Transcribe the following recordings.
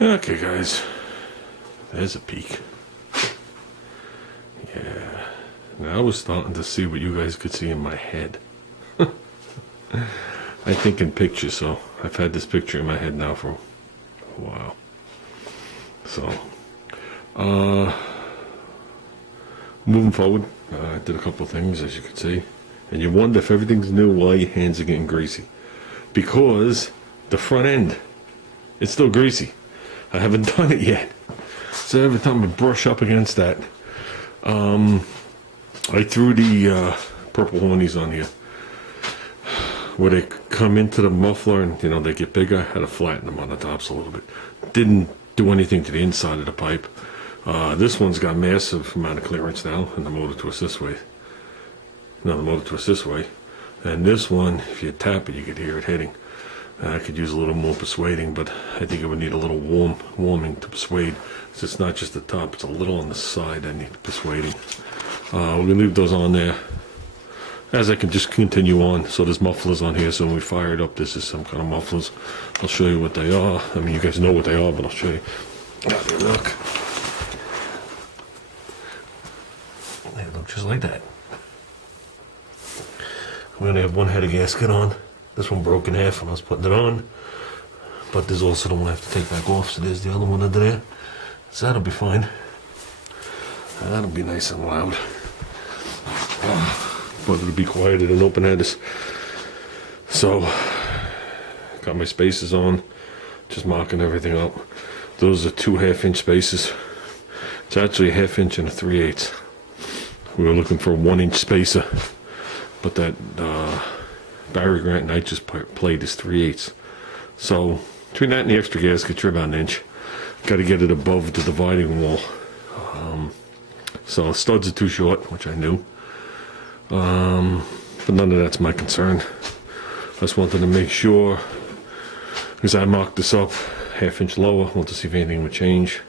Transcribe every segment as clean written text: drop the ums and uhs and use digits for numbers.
Okay, guys, there's a peek. Yeah, now I was starting to see what you guys could see in my head. I think in pictures, so I've had this picture in my head now for a while. So, moving forward, I did a couple of things, as you can see. And you wonder if everything's new, why your hands are getting greasy. Because the front end, it's still greasy. I haven't done it yet. So every time I brush up against that, I threw the purple hornies on here. Where they come into the muffler and, you know, they get bigger, I had to flatten them on the tops a little bit. Didn't do anything to the inside of the pipe. This one's got massive amount of clearance now, and the motor twists this way. No, the motor twists this way. And this one, if you tap it, you could hear it hitting. I could use a little more persuading, but I think it would need a little warming to persuade. So it's not just the top, it's a little on the side I need persuading. We're going to leave those on there. As I can just continue on. So there's mufflers on here, so when we fire it up, this is some kind of mufflers. I'll show you what they are. I mean, you guys know what they are, but I'll show you. Have a look. They look just like that. We only have one head of gasket on. This one broke in half when I was putting it on. But there's also the one I have to take back off, so there's the other one under there. So that'll be fine. That'll be nice and loud. But it'll be quieter than open headers. So, got my spacers on, just marking everything up. Those are 2 half-inch spacers. It's actually a 1/2 inch and a 3/8. We were looking for a 1-inch spacer, but that Barry Grant nitrous plate is 3/8. So, between that and the extra gasket, you're about 1 inch. Got to get it above the dividing wall. So studs are too short, which I knew. But none of that's my concern. I just wanted to make sure, because I marked this up 1/2 inch lower, want to see if anything would change.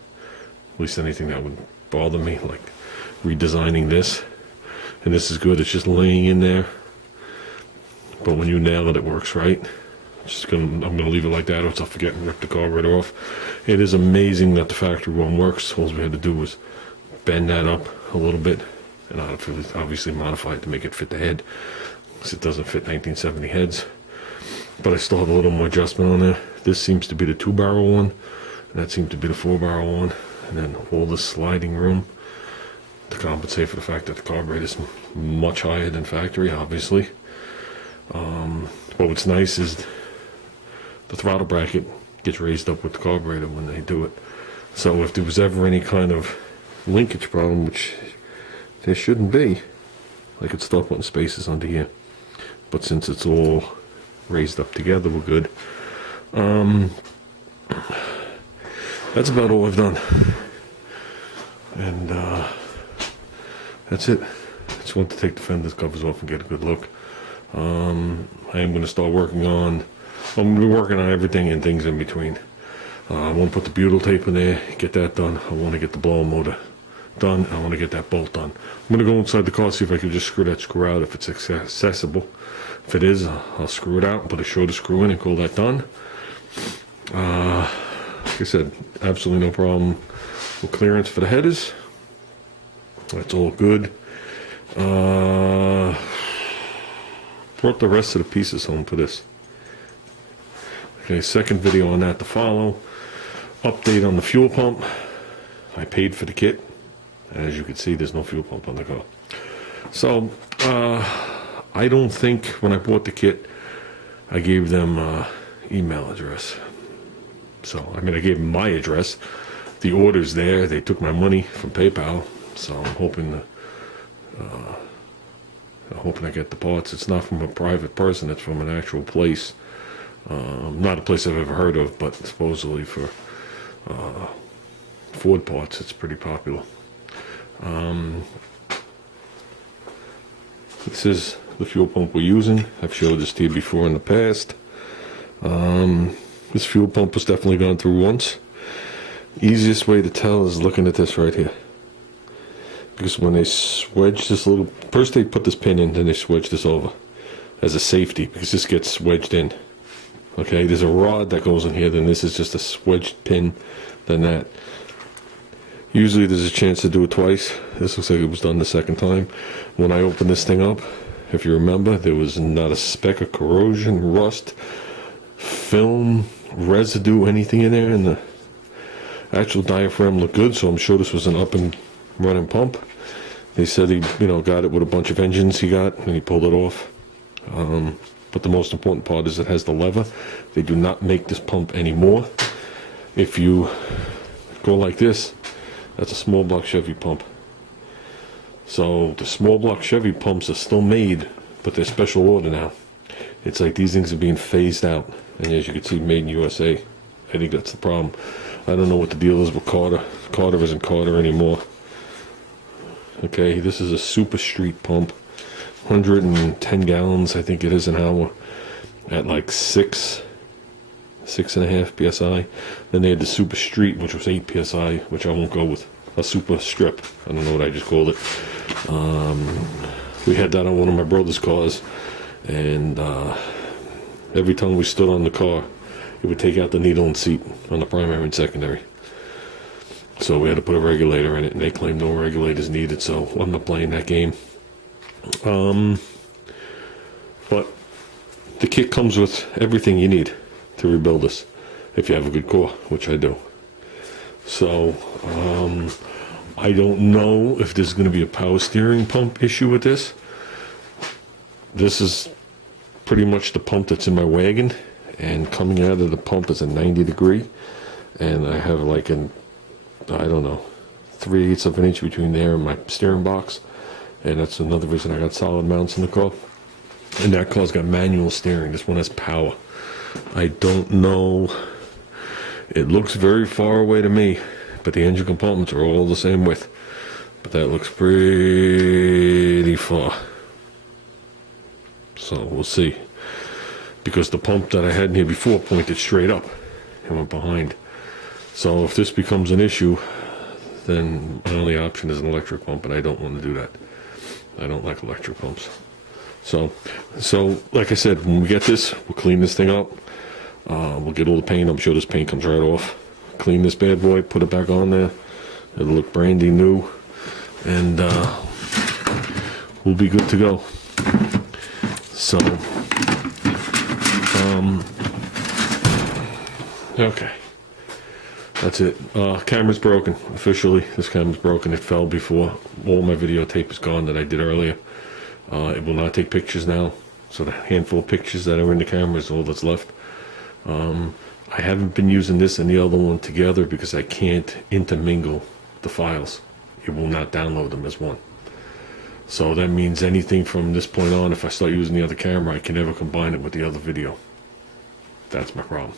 At least anything that would bother me, like redesigning this. And this is good, it's just laying in there. But when you nail it, it works right. I'm gonna leave it like that, or else I'll forget and rip the carburetor off. It is amazing that the factory one works. All we had to do was bend that up a little bit, and obviously modify it to make it fit the head, because it doesn't fit 1970 heads. But I still have a little more adjustment on there. This seems to be the 2-barrel one, and that seems to be the 4-barrel one, and then all this sliding room to compensate for the fact that the carburetor is much higher than factory, obviously. But what's nice is the throttle bracket gets raised up with the carburetor when they do it. So if there was ever any kind of linkage problem, which there shouldn't be, I could start putting spacers under here. But since it's all raised up together, we're good. That's about all I've done. And that's it. I just want to take the fenders covers off and get a good look. I am going to start working on, I'm going to be working on everything and things in between. I want to put the butyl tape in there, get that done. I want to get the blower motor done. I want to get that bolt done. I'm going to go inside the car, see if I can just screw that screw out if it's accessible. If it is, I'll screw it out and put a shorter screw in and call that done. Like I said, absolutely no problem with clearance for the headers. That's all good. Brought the rest of the pieces home for this. Okay, second video on that to follow. Update on the fuel pump. I paid for the kit. As you can see, there's no fuel pump on the car. So, I don't think when I bought the kit, I gave them email address. So, I mean, I gave them my address. The order's there. They took my money from PayPal. So, I'm hoping I get the parts. It's not from a private person. It's from an actual place. Not a place I've ever heard of, but supposedly for Ford parts, it's pretty popular. This is the fuel pump we're using. I've showed this to you before in the past. This fuel pump was definitely gone through once. Easiest way to tell is looking at this right here. Because when they wedge this little, first they put this pin in, then they swedge this over as a safety, because this gets wedged in. Okay, there's a rod that goes in here, then this is just a wedged pin, then that. Usually there's a chance to do it twice. This looks like it was done the second time. When I opened this thing up, if you remember, there was not a speck of corrosion, rust, film, residue, anything in there, and the actual diaphragm looked good, so I'm sure this was an up and running pump. They said he, got it with a bunch of engines he got, and he pulled it off. But the most important part is it has the lever. They do not make this pump anymore. If you go like this, that's a small block Chevy pump. So the small block Chevy pumps are still made, but they're special order now. It's like these things are being phased out. And as you can see, made in USA. I think that's the problem. I don't know what the deal is with Carter. Carter isn't Carter anymore. Okay, this is a Super Street pump. 110 gallons, I think it is an hour, at like 6.5 psi. Then they had the Super Street, which was 8 psi, which I won't go with. A Super Strip. I don't know what I just called it. We had that on one of my brother's cars, and every time we stood on the car, it would take out the needle and seat on the primary and secondary. So we had to put a regulator in it, and they claimed no regulators needed, so I'm not playing that game. But the kit comes with everything you need to rebuild this, if you have a good core, which I do. So I don't know if there's going to be a power steering pump issue with this. This is pretty much the pump that's in my wagon, and coming out of the pump is a 90 degree, and I have like an, I don't know, 3/8 of an inch between there and my steering box. And that's another reason I got solid mounts in the car. And that car's got manual steering. This one has power. I don't know. It looks very far away to me, but the engine compartments are all the same width. But that looks pretty far. So we'll see. Because the pump that I had in here before pointed straight up and went behind. So if this becomes an issue, then my only option is an electric pump, and I don't want to do that. I don't like electric pumps. So like I said, when we get this, we'll clean this thing up. We'll get all the paint. I'm sure this paint comes right off. Clean this bad boy, put it back on there. It'll look brandy new, and we'll be good to go. So, okay. That's it. Camera's broken. Officially, this camera's broken. It fell before. All my videotape is gone that I did earlier. It will not take pictures now. So the handful of pictures that are in the camera is all that's left. I haven't been using this and the other one together because I can't intermingle the files. It will not download them as one. So that means anything from this point on, if I start using the other camera, I can never combine it with the other video. That's my problem.